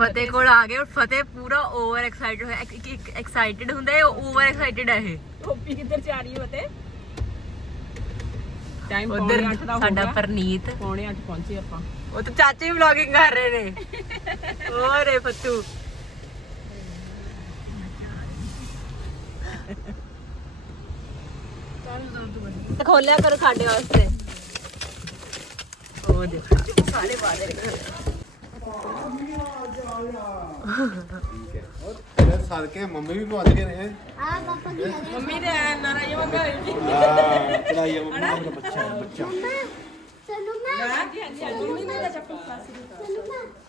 ਫਤਿਹ ਕੋਲ ਆ ਗਏ ਔਰ ਫਤਿਹ ਪੂਰਾ ਓਵਰ ਐਕਸਾਈਟਡ ਹੋਇਆ। ਐਕਸਾਈਟਡ ਹੁੰਦਾ ਹੈ ਓਵਰ ਐਕਸਾਈਟਡ ਹੈ ਇਹ। ਟੋਪੀ ਕਿੱਧਰ ਜਾ ਰਹੀ ਹੈ ਬਤੇ ਟਾਈਮ ਉਧਰ ਪੌਣੇ 8 ਦਾ ਹੋ ਸਾਡਾ ਪਰਨੀਤ। ਪੌਣੇ 8 ਪਹੁੰਚੇ ਆਪਾਂ। ਉਹ ਤਾਂ ਚਾਚੇ ਵਲੌਗਿੰਗ ਕਰ ਰਹੇ ਨੇ। ਓਰੇ ਫੱਤੂ। ਖੋਲਿਆ ਕਰੋ ਸਾਡੇ ਵਾਸਤੇ। ਉਹ ਦੇਖੋ। ਸਾਰੇ ਵਾਦੇ ਯਾਰ ਸਦਕੇ ਮੰਮੀ ਵੀ ਪਹੁੰਚ ਗਏ ਨੇ ਮੰਮੀ ਦੇ ਨਾਰਾ ਇਹ ਮੰਗਾ ਹਾਂ ਚੜਾਈ ਆ ਮੰਮੀ ਦਾ ਬੱਚਾ ਹੈ, ਬੱਚਾ ਹਾਂਜੀ ਹਾਂਜੀ ਹਾਂਜੀ। ਮੰਮੀ ਨੇ ਤਾਂ ਚੱਪਲ ਪਾਸੀ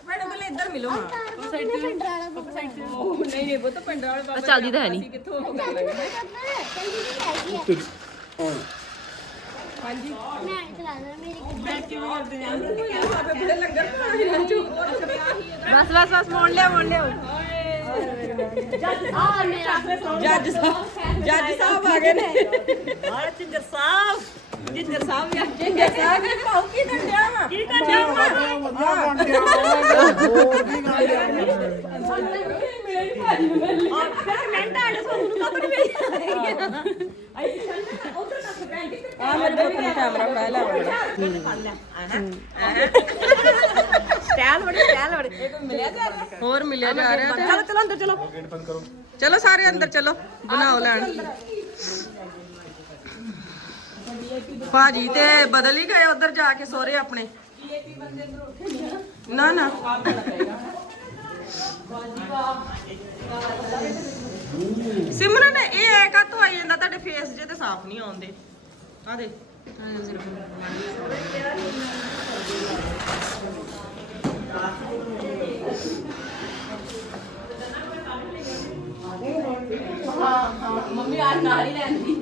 ਮੈਡਮ ਪਹਿਲੇ ਇੱਧਰ ਮਿਲੋ ਹਾਂ ਉਹ ਸਾਈਡ ਤੇ ਉਹ ਸਾਈਡ ਤੇ ਉਹ ਨਹੀਂ ਨਹੀਂ ਉਹ ਤਾਂ ਪਿੰਡ ਵਾਲੇ ਬਾਬਾ ਚੱਲਦੀ ਤਾਂ ਹੈ ਨਹੀਂ। ਅਸੀਂ ਕਿੱਥੋਂ ਉਹ ਕਰ ਲਾਂਗੇ ਹਾਂਜੀ ਬੈਠ ਕੇ ਵੀ ਕਰਦੇ ਜਾਂਦੇ ਬਾਬੇ ਬੜੇ ਲੰਗਰ ਬਣਾਏ ਨੇ ਚੋ ਬਸ ਬਸ ਬਸ ਮੋੜ ਲਿਆ ਮੋੜ ਲਿਆ ਜੱਜ ਸਾਹਿਬ ਜੱਜ ਸਾਹਿਬ ਆ ਗਏ ਨੇ ਹਾਂ ਚਿੰਦਰ ਸਾਹਿਬ ਜਿੰਦਰ ਸਾਹਿਬ ਵੀ ਆ ਜਿੰਦਰ ਸਾਹਿਬ ਨੇ ਪਾਉ ਕੀ ਡੰਡਿਆ ਵਾ ਕੀ ਕਰਦਾ ਵਧੀਆ ਬਣ ਗਿਆ ਹੋਰ ਕੀ ਗੱਲ ਆ ਮੈਂ ਤੁਹਾਡੇ ਸੋਨੂੰ ਨੂੰ ਕਦੋਂ ਨਹੀਂ ਆ ਮੇਰੇ ਪੁੱਤ ਨੇ ਕੈਮਰਾ ਫੜਾ ਲਿਆ ਬੜਾ ਸਟਾਈਲ ਬੜੇ ਸਟਾਈਲ ਬੜੇ ਮਿਲਿਆ ਜਾ ਰਿਹਾ ਹੋਰ ਮਿਲਿਆ ਜਾ ਰਿਹਾ ਚਲੋ ਚਲੋ ਅੰਦਰ ਚਲੋ। ਚਲੋ ਸਾਰੇ ਅੰਦਰ ਚਲੋ। ਬਣਾਓ ਲੈਣ। ਭਾਜੀ ਤੇ ਬਦਲ ਹੀ ਗਏ ਉਧਰ ਜਾ ਕੇ ਸੋਰੇ ਆਪਣੇ। ਨਾ ਨਾ। ਸਿਮਰਨ, ਇਹ ਐ ਕਾ ਤੋਂ ਆਈ ਜਾਂਦਾ? ਤੁਹਾਡੇ ਫੇਸ ਜੇ ਤੇ ਸਾਫ਼ ਨਹੀਂ ਆਉਂਦੇ। ਆ ਦੇ ਮੰਮੀ ਆ ਨਾਲ ਹੀ ਲੈਂਦੀ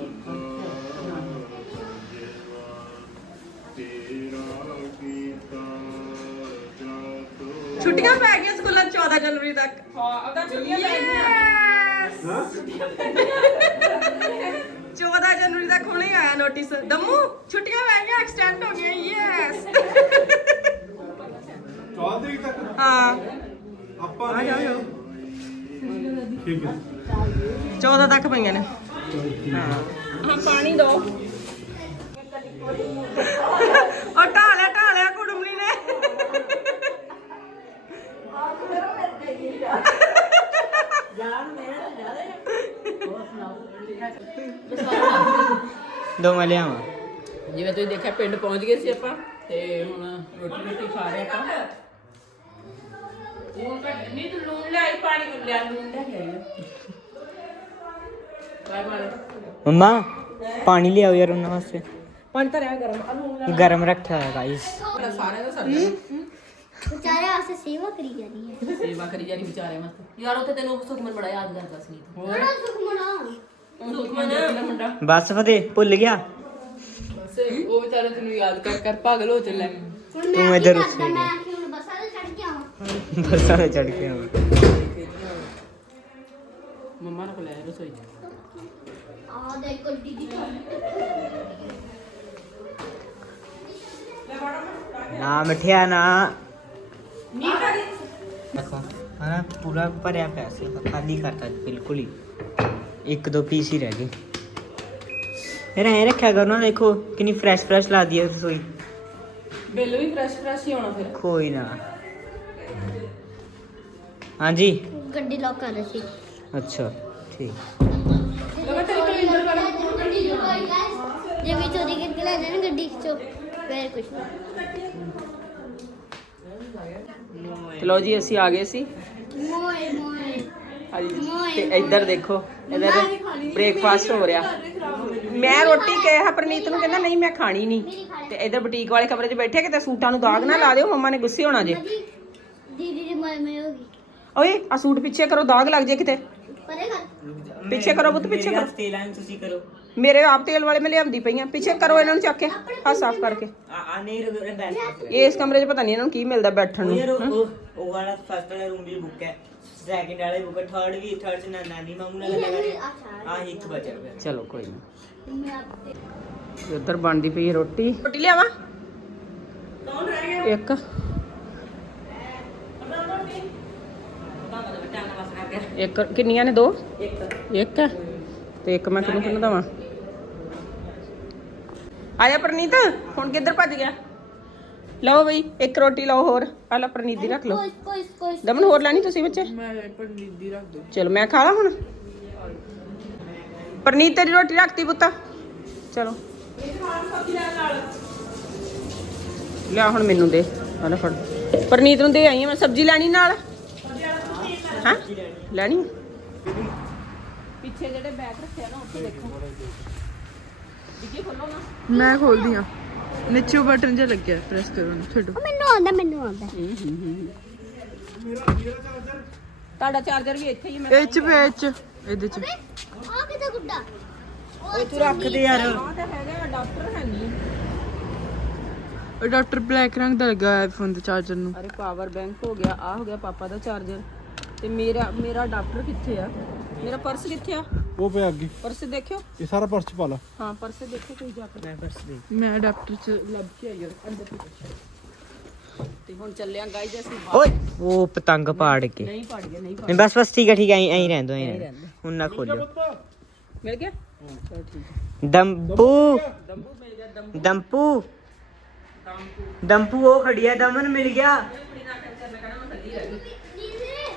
ਛੁੱਟੀਆਂ ਪੈ ਗਈਆਂ ਸਕੂਲਾਂ 14 ਜਨਵਰੀ ਤੱਕ। ਹਾਂ ਛੁੱਟੀਆਂ 14 ਜਨਵਰੀ ਤੱਕ ਹੁਣੇ ਆਇਆ ਨੋਟਿਸ ਦਮੂ ਛੁੱਟੀਆਂ ਪੈ ਗਈਆਂ ਐਕਸਟੈਂਡ ਹੋ ਗਈਆਂ ਯੈਸ 14 ਤਰੀਕ ਤੱਕ? ਹਾਂ। ਆਪਾਂ ਨੇ ਠੀਕ ਹੈ। 14 ਤੱਕ ਪਈਆਂ ਨੇ। ਹਾਂ ਪਾਣੀ ਦੋ ਉਹ ਢਾਲਿਆ ਢਾਲਿਆ ਕੁੜਮਣੀ ਨੇ ਦੋ ਮੈਂ ਲਿਆਵਾਂ ਜਿਵੇਂ ਤੁਸੀਂ ਦੇਖਿਆ ਪਿੰਡ ਪਹੁੰਚ ਗਏ ਸੀ ਆਪਾਂ ਤੇ ਹੁਣ ਰੋਟੀ ਰੋਟੀ ਖਾ ਰਹੇ ਆਪਾਂ। ਲੂਣ ਘੱਟ ਨਹੀਂ ਤੂੰ ਲੂਣ ਲੈ ਆਈ ਪਾਣੀ ਲਿਆ ਲੂਣ ਲੈ ਕੇ ਆਈ ਮੰਮਾ ਪਾਣੀ ਲਿਆਓ ਯਾਰ ਉਹਨਾਂ ਵਾਸਤੇ। ਪਾਣੀ ਤਾਂ ਰਿਹਾ ਗਰਮ ਆ ਲੂਣ ਗਰਮ ਰੱਖਿਆ ਹੋਇਆ ਗਾਇਸ ਲੈ ਸਾਰਿਆਂ ਦਾ। ਸਰਦਾ ਵਿਚਾਰੇ ਆਸੇ ਸੇਵਾ ਕਰੀ ਜਾ ਰਹੀ ਹੈ। ਸੇਵਾ ਕਰੀ ਜਾਰੀ ਵਿਚਾਰੇ ਮਸਤ ਯਾਰ ਉੱਥੇ ਤੈਨੂੰ ਸੁਖਮਨ ਬੜਾ ਯਾਦ ਕਰਦਾ ਸੀ। ਹੋਰ ਬੜਾ ਸੁਖ ਮਨਾ ਸੁਖਮਨ ਦਾ ਮੁੰਡਾ। ਬਸ ਫਤਿਹ ਭੁੱਲ ਗਿਆ। ਬਸ ਉਹ ਵਿਚਾਰਾ ਤੈਨੂੰ ਯਾਦ ਕਰ ਕਰ ਪਾਗਲ ਹੋ ਚੱਲਿਆ। ਹੁਣ ਤੂੰ ਮੈਂ ਇੱਧਰ ਮੈਂ ਆਖੀ ਹੁਣ ਬੱਸਾਂ ਤੇ ਚੜ ਕੇ ਆਵਾਂ। ਬੱਸਾਂ ਤੇ ਚੜ ਕੇ ਆਵਾਂ। ਮੰਮਾ ਨੂੰ ਲੈ ਰਸੋਈ ਚ। ਆ ਦੇਖ ਗੱਡੀ ਦੀ ਨਾ ਮਠਿਆ ਨਾ। ਦੇਖੋ ਹਨਾ ਪੂਰਾ ਭਰਿਆ ਪਿਆ ਸੀ ਆਪਾਂ ਖਾਲੀ ਕਰਤਾ ਬਿਲਕੁਲ ਹੀ। ਇੱਕ ਦੋ ਪੀਸ ਹੀ ਰਹਿ ਗਏ। ਯਾਰ ਐ ਰੱਖਿਆ ਕਰੋ ਨਾ ਦੇਖੋ ਕਿੰਨੀ ਫਰੈਸ਼ ਫਰੈਸ਼ ਲੱਗਦੀ ਹੈ ਰਸੋਈ। ਬਿੱਲ ਵੀ ਫਰੈਸ਼ ਫਰੈਸ਼ ਹੀ ਆਉਣਾ ਫਿਰ। ਕੋਈ ਨਾ। ਹਾਂਜੀ? ਗੱਡੀ ਲੌਕ ਕਰ ਰਹੀ ਸੀ। ਅੱਛਾ ਠੀਕ। ਗੱਡੀ ਜੋ ਕੋਈ ਗਾਇਸ ਜੇ ਵੀ ਚੋਰੀ ਕਰਕੇ ਲੈ ਜਾਣ ਗੱਡੀ ਚੋਂ ਫੇਰ ਕੁਛ ਲੋ ਜੀ ਅਸੀਂ ਆ ਗਏ ਸੀ। ਮੋਏ ਮੋਏ। ਹਾਂਜੀ। ਤੇ ਇੱਧਰ ਦੇਖੋ ਇੱਧਰ ਬ੍ਰੇਕਫਾਸਟ ਹੋ ਰਿਹਾ। ਮੈਂ ਰੋਟੀ ਕਿਹਾ ਪ੍ਰਨੀਤ ਨੂੰ ਕਹਿੰਦਾ ਨਹੀਂ ਮੈਂ ਖਾਣੀ ਨਹੀਂ। ਤੇ ਇੱਧਰ ਬੁਟੀਕ ਵਾਲੇ ਕਮਰੇ 'ਚ ਬੈਠੇ ਕਿਤੇ ਸੂਟਾਂ ਨੂੰ ਦਾਗ ਨਾ ਲਾ ਦਿਓ ਮੰਮਾ ਨੇ ਗੁੱਸੇ ਹੋਣਾ ਜੇ। ਦੀਦੀ ਦੀ ਮੈਂ ਮੈਂ ਹੋਗੀ ਓਏ ਆ ਸੂਟ ਪਿੱਛੇ ਕਰੋ ਦਾਗ ਲੱਗ ਜੇ ਕਿਤੇ। ਪਰੇ ਕਰ। ਪਿੱਛੇ ਕਰੋ ਪੁੱਤ ਪਿੱਛੇ ਕਰੋ। ਤੇਲ ਆਂ ਤੁਸੀਂ ਕਰੋ। ਮੇਰੇ ਆਪ ਤੇਲ ਵਾਲੇ ਮੈਂ ਲਿਆਂਦੀ ਪਈਆਂ ਪਿੱਛੇ ਕਰੋ ਇਹਨਾਂ ਨੂੰ ਚੱਕ ਕੇ ਹੱਥ ਸਾਫ਼ ਕਰਕੇ। ਆ ਆ ਨਹੀਂ ਰੰਦਾ ਇਸ ਕਮਰੇ 'ਚ ਪਤਾ ਨਹੀਂ ਇਹਨਾਂ ਨੂੰ ਕੀ ਮਿਲਦਾ ਬੈਠਣ ਨੂੰ ਯਾਰ ਉਹ ਵਾਲਾ ਫਸਟ ਵਾਲਾ ਰੂਮ ਵੀ ਬੁੱਕ ਹੈ। ਸੈਕਿੰਡ ਵਾਲਾ ਬੁੱਕ ਹੈ। ਥਰਡ ਵੀ ਥਰਡ ਚ ਨਾ ਨਾਨੀ ਮਾਮੂ ਨਾਲ ਲਗਾ ਅੱਛਾ ਆ ਇੱਕ ਬਚਿਆ ਹੋਇਆ। ਚਲੋ ਕੋਈ ਨਹੀਂ ਮੈਂ ਆਪੇ ਉੱਧਰ ਬਣਦੀ ਪਈ ਹੈ ਰੋਟੀ। ਰੋਟੀ ਲਿਆਵਾਂ? ਕੌਣ ਰਹਿ ਗਿਆ? ਇੱਕ। ਇੱਕ ਕਿੰਨੀਆਂ ਨੇ ਦੋ? ਇੱਕ। ਇੱਕ। ਹੈ ਤੇ ਇੱਕ ਮੈਂ ਕਿਹਨੂੰ ਕਿਹਨੂੰ ਦਵਾਂ? ਆਇਆ ਪ੍ਰਨੀਤ ਹੁਣ ਕਿੱਧਰ ਭੱਜ ਗਿਆ? ਲਓ ਬਈ ਇੱਕ ਰੋਟੀ ਲਓ ਹੋਰ। ਆ ਲੈ ਪ੍ਰਨੀਤ ਦੀ ਰੱਖ ਲਓ। ਕੋਈ ਕੋਈ ਕੋਈ ਦਮਨ ਹੋਰ ਲੈਣੀ ਤੁਸੀਂ ਬੱਚੇ? ਮੈਂ ਪਨੀਰ ਦੀ ਰੱਖ ਦੋ ਚਲੋ ਮੈਂ ਖਾ ਲਾ ਹੁਣ। ਪ੍ਰਨੀਤ ਤੇਰੀ ਰੋਟੀ ਰੱਖਤੀ ਪੁੱਤਾ। ਚਲੋ। ਲਿਆ ਹੁਣ ਮੈਨੂੰ ਦੇ। ਆ ਲੈ ਫੜ। ਪ੍ਰਨੀਤ ਨੂੰ ਦੇ ਆਈ ਆ ਮੈਂ ਸਬਜ਼ੀ ਲੈਣੀ ਨਾਲ। ਹਾਂ? ਲੈਣੀ? ਪਿੱਛੇ ਜਿਹੜੇ ਬੈਗ ਰੱਖਿਆ ਨਾ ਉੱਥੇ ਦੇਖੋ। ਡਿੱਗੀ ਖੋਲੋ ਨਾ ਮੈਂ ਖੋਲਦੀ ਆ। ਨੀਚੇ ਬਟਨ ਜਿਹਾ ਲੱਗਿਆ ਪ੍ਰੈਸ ਕਰੋ ਨਾ ਛੱਡੋ। ਉਹ ਮੈਨੂੰ ਆਉਂਦਾ ਮੈਨੂੰ ਆਉਂਦਾ। ਤੁਹਾਡਾ ਚਾਰਜਰ ਵੀ ਇੱਥੇ ਹੀ ਹੈ, ਮੈਂ ਇਹ ਚ ਵਿੱਚ ਇਹਦੇ ਚ। ਆ ਕਿਤੇ ਗੁੱਡਾ? ਓਏ ਤੂੰ ਰੱਖ ਦੇ ਯਾਰ। ਆਹ ਤਾਂ ਹੈਗਾ ਡਾਕਟਰ ਹੈ ਨਹੀਂ। ਉਹ ਡਾਕਟਰ ਬਲੈਕ ਰੰਗ ਦਾ ਲੱਗਾ ਹੋਇਆ ਫੋਨ ਦੇ ਚਾਰਜਰ ਨੂੰ। ਅਰੇ ਪਾਵਰ ਬੈਂਕ ਹੋ ਗਿਆ ਆ ਹੋ ਗਿਆ ਪਾਪਾ ਦਾ ਚਾਰਜਰ ਤੇ ਮੇਰਾ ਮੇਰਾ ਡਾਕਟਰ ਕਿੱਥੇ ਆ? ਮੇਰਾ ਪਰਸ ਕਿੱਥੇ ਆ? ਉਹ ਪਿਆ ਅੱਗੇ। ਪਰਸ ਦੇਖਿਓ। ਇਹ ਸਾਰਾ ਪਰਸ ਚ ਪਾ ਲਾ। ਹਾਂ ਪਰਸ ਦੇਖੋ ਕੋਈ ਜਾ ਕੇ। ਮੈਂ ਬਸ ਦੇ। ਮੈਂ ਅਡਾਪਟਰ ਚ ਲੱਭ ਕੇ ਆਈ ਹਾਂ ਅੰਦਰ ਤੇ ਹੁਣ ਚੱਲਿਆ ਗਾਈਜ਼ ਅਸੀਂ ਓਏ ਉਹ ਪਤੰਗ ਪਾੜ ਕੇ। ਨਹੀਂ ਪੜ ਗਿਆ ਨਹੀਂ ਪੜ ਬਸ ਬਸ ਠੀਕ ਹੈ ਠੀਕ ਹੈ ਐਂ ਐਂ ਰਹਿਣ ਦੋ ਐਂ ਰਹਿਣ। ਹੁਣ ਨਾ ਖੋਲਿਓ। ਮਿਲ ਗਿਆ? ਚਲੋ ਠੀਕ ਹੈ ਦੰਪੂ। ਦੰਬੂ ਮਿਲ ਗਿਆ ਦੰਬੂ ਦੰਪੂ। ਦੰਪੂ। ਉਹ ਖੜੀ ਹੈ ਦਮਨ ਮਿਲ ਗਿਆ।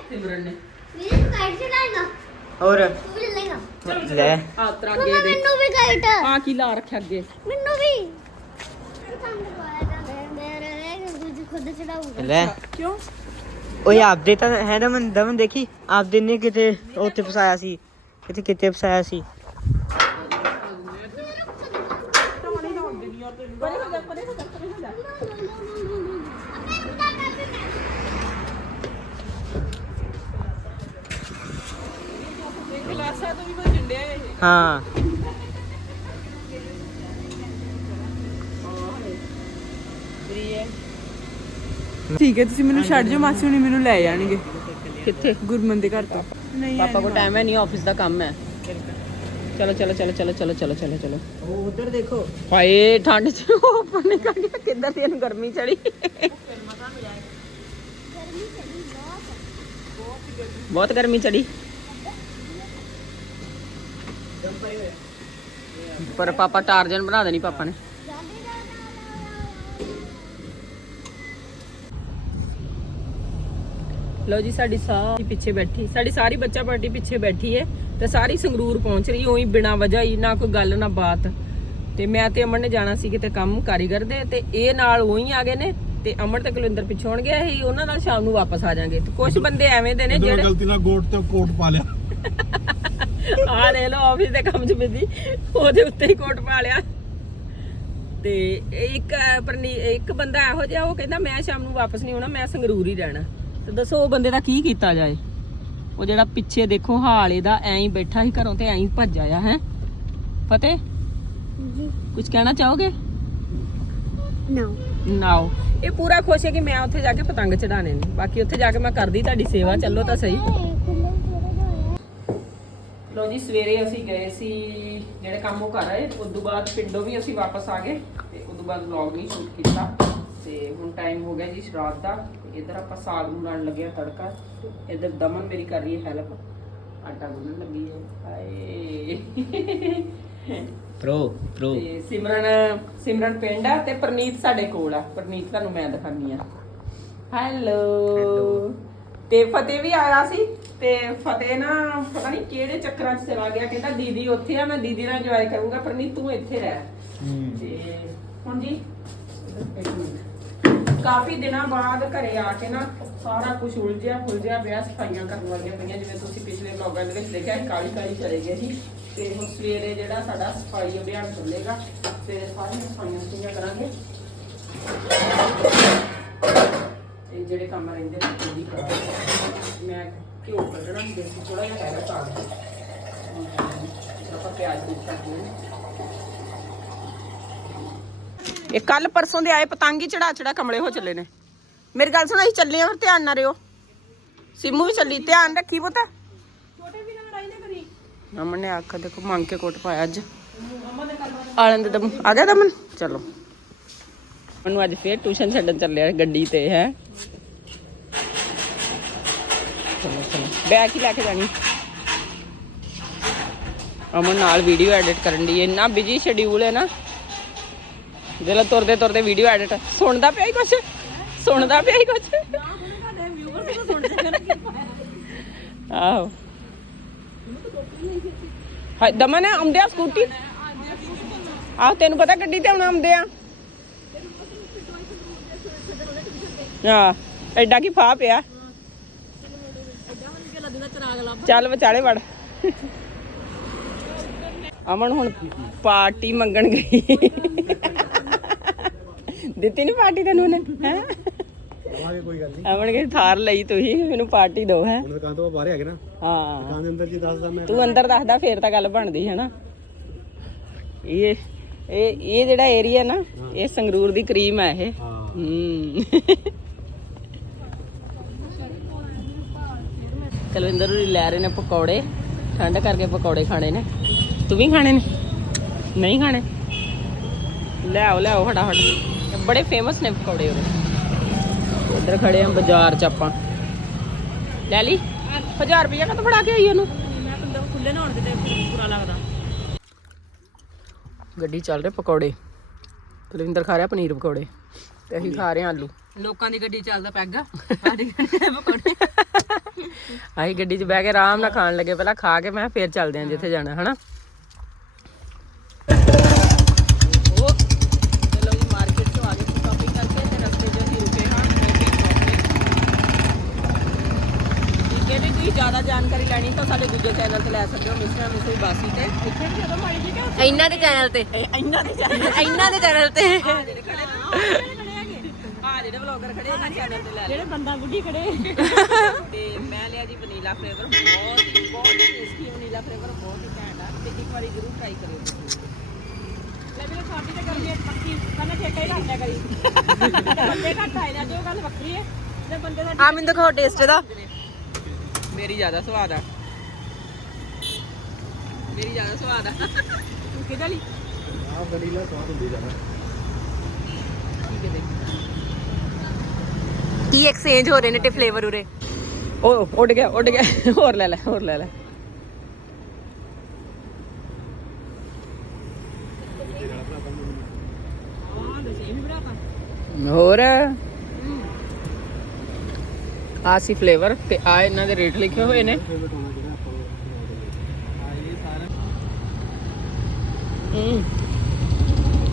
ਸਿਮਰਨ ਨੇ। ਵੀਰੇ ਤੂੰ ਕਾਈਟ ਚਲਾਏਗਾ ਹੋਰ? ਤੂੰ ਵੀ ਚੱਲੇਗਾ ਲੈ। ਆ ਤਰਾ ਅੱਗੇ ਦੇ ਮੈਨੂੰ ਵੀ ਕਾਈਟ ਆ ਕੀ ਲਾ ਰੱਖਿਆ ਅੱਗੇ? ਮੈਨੂੰ ਵੀ। ਖੁਦ ਚੜਾਉਂਗਾ ਲੈ ਕਿਉਂ? ਓਏ ਆਪਦੇ ਤਾਂ ਹੈ ਦਮਨ ਦਮਨ ਦੇਖੀ? ਆਪਦੇ ਨੇ ਕਿਤੇ ਉੱਥੇ ਫਸਾਇਆ ਸੀ। ਕਿਤੇ ਕਿਤੇ ਫਸਾਇਆ ਸੀ ਗਲਾਸਾਂ ਤੋਂ ਵੀ ਭੱਜਣ ਡਿਆ ਇਹ ਹਾਂ। ਠੀਕ ਹੈ ਤੁਸੀਂ ਮੈਨੂੰ ਛੱਡ ਜਾਓ ਮਾਸੀ ਹੁਣੀ ਮੈਨੂੰ ਲੈ ਜਾਣਗੇ। ਕਿੱਥੇ? ਗੁਰਮਨ ਦੇ ਘਰ ਤੋਂ। ਨਹੀਂ ਪਾਪਾ ਕੋ ਟਾਈਮ ਹੈ ਨਹੀਂ ਆਫਿਸ ਦਾ ਕੰਮ ਹੈ। ਚਲੋ ਚਲੋ ਚਲੋ ਚਲੋ ਚਲੋ ਚਲੋ ਚਲੋ ਚਲੋ। ਉਹ ਉਧਰ ਦੇਖੋ। ਹਾਏ ਠੰਡ ਚ ਓਪਨ ਨਿਕਲ ਗਿਆ ਕਿੱਦਾਂ ਦੀ ਇਹਨੂੰ ਗਰਮੀ ਚੜੀ। ਬਹੁਤ ਗਰਮੀ ਚੜੀ। ਪਰ ਪਾਪਾ ਟਾਰਜਨ ਬਣਾ ਦੇਣੀ ਪਾਪਾ ਨੇ। ਲਓ ਜੀ ਸਾਡੀ ਸਾਰੀ ਪਿੱਛੇ ਬੈਠੀ ਸਾਡੀ ਸਾਰੀ ਬੱਚਾ ਪਾਰਟੀ ਪਿੱਛੇ ਬੈਠੀ ਹੈ ਤੇ ਸਾਰੀ ਸੰਗਰੂਰ ਪਹੁੰਚ ਰਹੀ ਉਹੀ ਬਿਨਾ ਵਜ੍ਹਾ ਹੀ ਨਾ ਕੋਈ ਗੱਲ ਨਾ ਬਾਤ। ਤੇ ਮੈਂ ਤੇ ਅਮਨ ਨੇ ਜਾਣਾ ਸੀ ਕਿਤੇ ਕੰਮ ਕਾਰੀਗਰ ਦੇ ਤੇ ਇਹ ਨਾਲ ਉਹੀ ਆ ਗਏ ਨੇ ਤੇ ਅਮਨ ਤੇ ਕੁਲਿੰਦਰ ਪਿੱਛੇ ਹੋਣਗੇ ਅਸੀਂ ਉਹਨਾਂ ਨਾਲ ਸ਼ਾਮ ਨੂੰ ਵਾਪਸ ਆ ਜਾਾਂਗੇ। ਤੇ ਕੁਝ ਬੰਦੇ ਐਵੇਂ ਦੇ ਨੇ ਜਿਹੜੇ ਗਲਤੀ ਨਾਲ ਗੋਟ ਤੇ ਕੋਟ ਪਾ ਲਿਆ। ਆ ਲੈ ਲੋ ਆਫਿਸ ਦੇ ਕੰਮ ਚ ਬਿਜ਼ੀ ਉਹਦੇ ਉੱਤੇ ਹੀ ਕੋਟ ਪਾ ਲਿਆ। ਤੇ ਇੱਕ ਪਰਨੀ ਇੱਕ ਬੰਦਾ ਇਹੋ ਜਿਹਾ ਉਹ ਕਹਿੰਦਾ ਮੈਂ ਸ਼ਾਮ ਨੂੰ ਵਾਪਸ ਨਹੀਂ ਆਉਣਾ ਮੈਂ ਸੰਗਰੂਰ ਹੀ ਰਹਿਣਾ। ਤੇ ਦੱਸੋ ਉਹ ਬੰਦੇ ਦਾ ਕੀ ਕੀਤਾ ਜਾਏ? ਉਹ ਜਿਹੜਾ ਪਿੱਛੇ ਦੇਖੋ ਹਾਲੇ ਦਾ ਐਂ ਹੀ ਬੈਠਾ ਸੀ ਘਰੋਂ ਤੇ ਐਂ ਹੀ ਭੱਜ ਆਇਆ ਹੈ? ਫਤਿਹ? ਕੁਝ ਕਹਿਣਾ ਚਾਹੋਗੇ? ਨੋ ਨਾਓ ਇਹ ਪੂਰਾ ਖੁਸ਼ ਹੈ ਕਿ ਮੈਂ ਉੱਥੇ ਜਾ ਕੇ ਪਤੰਗ ਚੜਾਣੇ ਨੇ। ਬਾਕੀ ਉੱਥੇ ਜਾ ਕੇ ਮੈਂ ਕਰਦੀ ਤੁਹਾਡੀ ਸੇਵਾ ਚੱਲੋ ਤਾਂ ਸਹੀ। ਲੋ ਜੀ ਸਵੇਰੇ ਅਸੀਂ ਗਏ ਸੀ ਜਿਹੜੇ ਕੰਮ ਉਹ ਕਰ ਰਹੇ ਉਸ ਤੋਂ ਬਾਅਦ ਪਿੰਡੋਂ ਵੀ ਅਸੀਂ ਵਾਪਸ ਆ ਗਏ ਤੇ ਉਸ ਤੋਂ ਬਾਅਦ ਵਲੌਗ ਨਹੀਂ ਸ਼ੂਟ ਕੀਤਾ। ਤੇ ਹੁਣ ਟਾਈਮ ਹੋ ਗਿਆ ਜੀ ਸ਼ਰਾਬ ਦਾ। ਇੱਧਰ ਆਪਾਂ ਸਾਗ ਨੂੰ ਲਾਉਣ ਲੱਗੇ ਆ ਤੜਕਾ। ਇੱਧਰ ਦਮਨ ਮੇਰੀ ਕਰ ਰਹੀ ਹੈ ਹੈਲਪ ਆਟਾ ਗੁੰਨਣ ਲੱਗੀ ਹੈ। ਹਾਏ। ਪ੍ਰੋ ਪ੍ਰੋ ਤੇ ਸਿਮਰਨ ਸਿਮਰਨ ਪਿੰਡ ਆ ਤੇ ਪ੍ਰਨੀਤ ਸਾਡੇ ਕੋਲ ਆ। ਪ੍ਰਨੀਤ ਤੁਹਾਨੂੰ ਮੈਂ ਦਿਖਾਨੀ ਆ। ਹੈਲੋ ਤੇ ਫਤਿਹ ਵੀ ਆਇਆ ਸੀ? ਤੇ ਫਤਿਹ ਨਾ ਪਤਾ ਨਹੀਂ ਕਿਹੜੇ ਚੱਕਰਾਂ 'ਚ ਚਲਾ ਗਿਆ ਕਹਿੰਦਾ ਦੀਦੀ ਉੱਥੇ ਆ ਮੈਂ ਦੀਦੀ ਨਾਲ ਇੰਜੋਏ ਕਰੂੰਗਾ ਪ੍ਰਨੀਤ ਤੂੰ ਇੱਥੇ ਰਹਿ। ਤੇ ਹੁਣ ਜੀ ਇੱਕ ਮਿੰਟ। ਕਾਫੀ ਦਿਨਾਂ ਬਾਅਦ ਘਰੇ ਆ ਕੇ ਨਾ ਸਾਰਾ ਕੁਝ ਉਲਝਿਆ ਫੁਲਝਿਆ ਪਿਆ ਸਫਾਈਆਂ ਕਰਨ ਵਾਲੀਆਂ ਪਈਆਂ ਜਿਵੇਂ ਤੁਸੀਂ ਪਿਛਲੇ ਵਲੌਗਾਂ ਦੇ ਵਿੱਚ ਦੇਖਿਆ ਕਾਲੀ ਕਾਲੀ ਚਲੇ ਗਏ ਸੀ। ਤੇ ਹੁਣ ਸਵੇਰੇ ਜਿਹੜਾ ਸਾਡਾ ਸਫ਼ਾਈ ਅਭਿਆਨ ਚੱਲੇਗਾ ਤੇ ਸਾਰੀਆਂ ਸਫਾਈਆਂ ਸੁਈਆਂ ਕਰਾਂਗੇ। ਤੇ ਜਿਹੜੇ ਕੰਮ ਰਹਿੰਦੇ ਨੇ ਉਹ ਵੀ ਕਰਾਂਗੇ। ਮੈਂ ਘਿਓ ਕੱਢਣਾ ਸੀ ਦੇਸੀ ਥੋੜਾ ਜਿਹਾ ਹੈਗਾ ਤਾਂ ਆਪਾਂ ਪਿਆਜ਼ ਵਿੱਚ ਕੱਟਦੇ ਹਾਂ ਇਹ ਕੱਲ ਪਰਸੋਂ ਦੇ ਆਏ ਪਤੰਗ ਚੜਾ ਚੜਾ ਕਮਲੇ ਹੋ ਚੱਲੇ ਨੇ। ਮੇਰੀ ਗੱਲ ਸੁਣੋ ਅਸੀਂ ਚੱਲੇ ਆ ਫਿਰ ਧਿਆਨ ਨਾਲ ਰਿਓ। ਸਿੰਮੂ ਵੀ ਚੱਲੀ ਧਿਆਨ ਰੱਖੀ ਪੁੱਤ। ਛੋਟੇ ਵੀ ਨਾ ਲੜਾਈ ਨਾ ਕਰੀ। ਅਮਨ ਨੇ ਆਖਾ ਦੇਖੋ ਮੰਗ ਕੇ ਕੋਟ ਪਾਇਆ ਅੱਜ। ਆਲਨ ਦੇ ਦਮ ਆ ਗਿਆ ਦਮਨ? ਚਲੋ। ਮੈਨੂੰ ਅੱਜ ਫੇਰ ਟਿਊਸ਼ਨ ਛੱਡਣ ਚੱਲਿਆ ਗੱਡੀ ਤੇ ਹੈ। ਚਲੋ ਬੈਗ ਹੀ ਲੈ ਕੇ ਜਾਣੀ। ਅਮਨ ਨਾਲ ਵੀਡੀਓ ਐਡਿਟ ਕਰਨ ਦੀ ਇੰਨਾ ਬਿਜ਼ੀ ਸ਼ਡਿਊਲ ਹੈ ਨਾ। ਦਿਲ ਤੁਰਦੇ ਤੁਰਦੇ ਵੀਡੀਓ ਐਡਿਟ ਸੁਣਦਾ ਪਿਆ ਹੀ ਕੁਛ? ਸੁਣਦਾ ਪਿਆ ਹੀ ਕੁਛ? ਆਹੋ। ਹਾਏ, ਦਮਨ ਆਉਂਦੇ ਆ ਸਕੂਟੀ? ਆਹ, ਤੈਨੂੰ ਪਤਾ ਗੱਡੀ ਤੇ ਆਉਣਾ ਆਉਂਦੇ ਆ? ਹਾਂ ਐਡਾ ਕੀ ਫਾ ਪਿਆ? ਚੱਲ ਵਿਚਾਲੇ ਵੜ। ਅਮਨ ਹੁਣ ਪਾਰਟੀ ਮੰਗਣ ਗਈ। ਦਿੱਤੀ ਨਹੀਂ ਪਾਰਟੀ ਤੈਨੂੰ ਨੇ ਹੈ? ਆਵਾਂਗੇ ਕੋਈ ਗੱਲ ਨਹੀਂ ਅਮਨ ਕੇ ਥਾਰ ਲਈ ਤੁਸੀਂ ਮੈਨੂੰ ਪਾਰਟੀ ਦਿਓ ਹੈ? ਹੁਣ ਦੁਕਾਨ ਤੋਂ ਬਾਹਰ ਹੈਗੇ ਨਾ। ਹਾਂ। ਦੁਕਾਨ ਦੇ ਅੰਦਰ ਜੀ ਦੱਸਦਾ ਮੈਂ। ਤੂੰ ਅੰਦਰ ਦੱਸਦਾ ਫੇਰ ਤਾਂ ਗੱਲ ਬਣਦੀ ਹੈ ਨਾ ਇਹ ਇਹ ਇਹ ਜਿਹੜਾ ਏਰੀਆ ਨਾ ਇਹ ਸੰਗਰੂਰ ਦੀ ਕਰੀਮ ਹੈ ਇਹ। ਹਾਂ। ਹੂੰ। ਕਲਵਿੰਦਰ ਵੀ ਲੈ ਰਹੇ ਨੇ ਪਕੌੜੇ। ਠੰਡ ਕਰਕੇ ਪਕੌੜੇ ਖਾਣੇ ਨੇ। ਤੂੰ ਵੀ ਖਾਣੇ ਨੇ? ਨਹੀਂ ਖਾਣੇ? ਲੈ ਆਓ ਲੈ ਆਓ ਫਟਾਫਟ। ਬੜੇ ਫੇਮਸ ਨੇ ਪਕੌੜੇ ਉਹ ਉਧਰ ਖੜੇ ਆ ਬਾਜ਼ਾਰ ਚ ਆਪਾਂ। ਲੈ ਲਈ? 1000 ਰੁਪਇਆ ਕਦੋਂ ਫੜਾ ਕੇ ਆਈ ਉਹਨੂੰ? ਮੈਂ ਖੁੱਲੇ ਨਹਾਉਣ ਦੇ ਤੇ ਬੁਰਾ ਲੱਗਦਾ ਗੱਡੀ ਚੱਲ ਰਹੇ ਪਕੌੜੇ। ਕੁਲਵਿੰਦਰ ਖਾ ਰਿਹਾ ਪਨੀਰ ਪਕੌੜੇ। ਤੇ ਅਸੀਂ ਖਾ ਰਹੇ ਹਾਂ ਆਲੂ। ਲੋਕਾਂ ਦੀ ਗੱਡੀ ਚੱਲਦਾ ਪੈਗ। ਸਾਡੀ ਗੱਡੀ ਦੇ ਪਕੌੜੇ। ਅਸੀਂ ਗੱਡੀ 'ਚ ਬਹਿ ਕੇ ਆਰਾਮ ਨਾਲ ਖਾਣ ਲੱਗੇ ਪਹਿਲਾਂ ਖਾ ਕੇ ਮੈਂ ਫੇਰ ਚੱਲਦੇ ਹਾਂ ਜਿੱਥੇ ਜਾਣਾ ਹਨਾ? ਆ ਜ਼ਿਆਦਾ ਜਾਣਕਾਰੀ ਲੈਣੀ ਤਾਂ ਸਾਡੇ ਦੂਜੇ ਚੈਨਲ ਤੇ ਲੈ ਸਕਦੇ ਹੋ ਮਿਸਟਰ ਮਿਸਰੀ ਬਾਸੀ ਤੇ। ਇੱਥੇ ਵੀ ਜਦੋਂ ਮਾਰੀ ਜੀ ਕਿ ਇਹਨਾਂ ਦੇ ਚੈਨਲ ਤੇ। ਇੰਨਾ ਦੇ ਚੈਨਲ ਇਹਨਾਂ ਦੇ ਚੈਨਲ ਤੇ। ਆ ਜਿਹੜੇ ਵਲੌਗਰ ਖੜੇ ਇਹਨਾਂ ਚੈਨਲ ਤੇ ਲੈ ਜਿਹੜੇ ਬੰਦਾ ਬੁੱਢੀ ਖੜੇ। ਤੇ ਮੈਂ ਲਿਆ ਜੀ ਵਨੀਲਾ ਫਲੇਵਰ ਬਹੁਤ ਬਹੁਤ ਟੇਸਟੀ ਵਨੀਲਾ ਫਲੇਵਰ ਬਹੁਤ ਹੀ ਘੈਂਟ ਆ। ਤੇ ਇੱਕ ਵਾਰੀ ਜ਼ਰੂਰ ਟਰਾਈ ਕਰਿਓ ਤੁਸੀਂ। ਲੈ ਮੇਰੇ ਸਾਡੀ ਤੇ ਗੱਲ ਇਹ ਪੱਕੀ। ਕਹਿੰਦਾ ਠੇਕਾ ਹੀ ਰੱਖ ਲਿਆ ਕਰੀ। ਬੰਦੇ ਘੱਟ ਆਏ ਨੇ ਜੋ ਗੱਲ ਵੱਖਰੀ ਹੈ ਤੇ ਬੰਦੇ ਦਾ ਆ ਮੈਨੂੰ ਦਿਖਾਓ ਟੇਸਟ ਦਾ। ਮੇਰੀ ਜ਼ਿਆਦਾ ਸਵਾਦ ਆ। ਮੇਰੀ ਜ਼ਿਆਦਾ ਸਵਾਦ ਆ। ਕਿਹਦਾ ਲਈ? ਆਹ ਵਨੀਲਾ ਸਵਾਦ ਹੁੰਦੀ ਜਾਣਾ ਠੀਕ ਹੈ ਦੇਖ। ਕੀ ਐਕਸਚੇਂਜ ਹੋ ਰਹੇ ਨੇ ਤੇ ਫਲੇਵਰ ਉਰੇ? ਉਹ ਉੱਡ ਗਿਆ ਉੱਡ ਗਿਆ। ਹੋਰ ਲੈ ਲੈ, ਹੋਰ ਲੈ ਲੈ। ਹੋਰ? ਆ ਸੀ ਫਲੇਵਰ ਤੇ ਆ ਇਹਨਾਂ ਦੇ ਰੇਟ ਲਿਖੇ ਹੋਏ ਨੇ।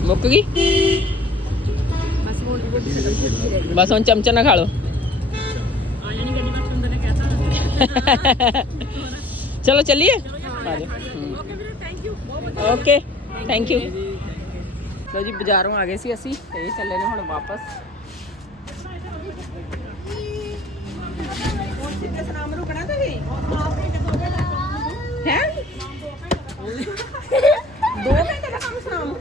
ਮੁੱਕ ਗਈ? ਬਸ ਹੁਣ ਚਮਚਾ ਨਾ ਖਾ ਲਓ। ਚਲੋ ਚੱਲੀਏ? ਆ ਜਾਓ। ਓਕੇ ਥੈਂਕ ਯੂ ਲੋ ਜੀ, ਬਾਜ਼ਾਰੋਂ ਆ ਗਏ ਸੀ ਅਸੀਂ, ਤੇ ਚੱਲੇ ਨੇ ਹੁਣ ਵਾਪਸ ਨਾਮ ਰੁਕਣਾ ਤੁਸੀਂ ਹੈ ਦੋ ਘੰਟੇ ਦਾ ਕੰਮ ਸੁਣਾਓ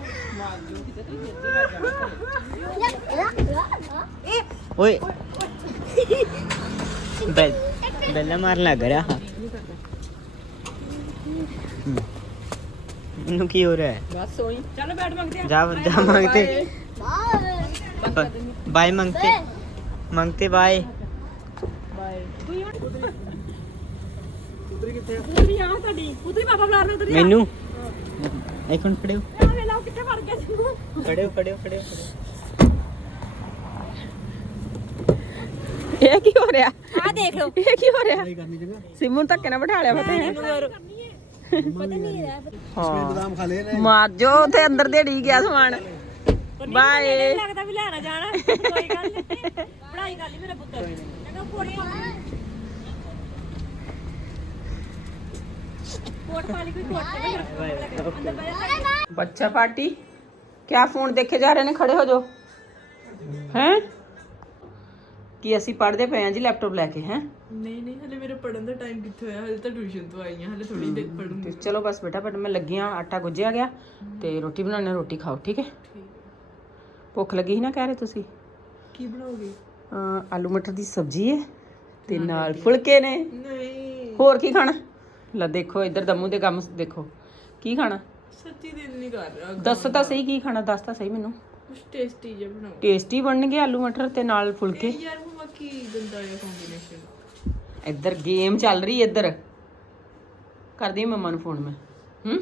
ਓਏ ਬੈਲ ਬੈਲਾ ਮਾਰਨ ਲੱਗ ਰਿਹਾ ਮੈਨੂੰ ਕੀ ਹੋ ਰਿਹਾ ਹੈ ਬਸ ਸੋਈ ਚੱਲ ਬੈਠ ਮੰਗਦੇ ਜਾ ਜਾ ਮੰਗਤੇ ਬਾਏ ਮੰਗਤੇ ਮੰਗਤੇ ਬਾਏ ਬਾਏ ਪੁੱਤਰੀ ਕਿੱਥੇ ਆ ਪੁੱਤਰੀ ਆ ਤੁਹਾਡੀ ਪੁੱਤਰੀ ਪਾਪਾ ਬੁਲਾ ਰਹੇ ਉਧਰ ਮੈਨੂੰ ਇੱਕ ਮਿੰਟ ਫੜਿਓ ਫੜਿਓ ਫੜਿਓ ਫੜਿਓ ਇਹ ਕੀ ਹੋ ਰਿਹਾ? ਆ ਦੇਖ ਲਓ। ਇਹ ਕੀ ਹੋ ਰਿਹਾ? ਸਿਮੂ ਨੂੰ ਧੱਕੇ ਬਿਠਾ ਲਿਆ ਫਤਿਹ ਨੇ ਪਤਾ ਨਹੀਂ ਰਿਹਾ ਬਦਾਮ ਗਿਆ ਸਮਾਨ। ਬਾਏ ਲੱਗਦਾ ਵੀ ਲੈਣਾ ਜਾਣਾ। ਕੋਈ ਗੱਲ ਨਹੀਂ। ਪੜਾਈ ਕਰ ਲਈ ਮੇਰਾ ਪੁੱਤਰ ਬੱਚਾ ਪਾਰਟੀ ਕਿਆ ਫੋਨ ਦੇਖੇ ਜਾ ਰਹੇ ਨੇ? ਖੜੇ हो जो हैं ਕੀ ਅਸੀਂ ਪੜ੍ਹਦੇ ਪਏ ਆਂ ਜੀ ਲੈਪਟਾਪ ਲੈ ਕੇ हैं ਨਹੀਂ ਨਹੀਂ ਹਲੇ ਮੇਰੇ ਪੜਨ ਦਾ ਟਾਈਮ ਕਿੱਥੇ ਹੋਇਆ? ਹਲੇ ਤਾਂ ਟਿਊਸ਼ਨ ਤੋਂ ਆਈ ਹਾਂ ਹਲੇ ਥੋੜੀ ਦੇਰ ਪੜੂੰਗੀ ਤੇ ਚਲੋ ਬਸ ਬੇਟਾ ਬਟ ਮੈਂ ਲੱਗੀ ਆਂ ਆਟਾ ਗੁੱਜਿਆ ਗਿਆ ਤੇ ਰੋਟੀ ਬਣਾਉਣੀ ਰੋਟੀ ਖਾਓ ਠੀਕ ਹੈ? ਭੁੱਖ ਲੱਗੀ ਸੀ ਨਾ ਕਹਿ ਰਹੇ ਤੁਸੀਂ? ਕੀ ਬਣਾਓਗੇ? ਅਹ ਆਲੂ ਮਟਰ ਦੀ ਸਬਜ਼ੀ ਹੈ ਤੇ ਨਾਲ ਫੁਲਕੇ ਨੇ। ਨਹੀਂ। ਹੋਰ ਕੀ ਖਾਣਾ? ਲੈ ਦੇਖੋ ਇੱਧਰ ਦਮੂ ਦੇ ਕੰਮ ਦੇਖੋ। ਕੀ ਖਾਣਾ? ਸੱਚੀ ਦਿਲ ਨਹੀਂ ਕਰ ਰਿਹਾ ਦੱਸ ਤਾਂ ਸਹੀ ਕੀ ਖਾਣਾ ਦੱਸ ਤਾਂ ਸਹੀ ਮੈਨੂੰ। ਕੁਝ ਟੇਸਟੀ ਜਿਹਾ ਬਣਾਓ। ਟੇਸਟੀ ਬਣਨਗੇ ਆਲੂ ਮਟਰ ਤੇ ਨਾਲ ਫੁਲਕੇ। ਯਾਰ ਮਮਾ ਕੀ ਗੰਦਾ ਜਿਹਾ ਕੰਬੀਨੇਸ਼ਨ ਇੱਧਰ ਗੇਮ ਚੱਲ ਰਹੀ ਇੱਧਰ। ਕਰਦੀ ਮੰਮਾ ਨੂੰ ਫੋਨ ਮੈਂ। ਹੂੰ?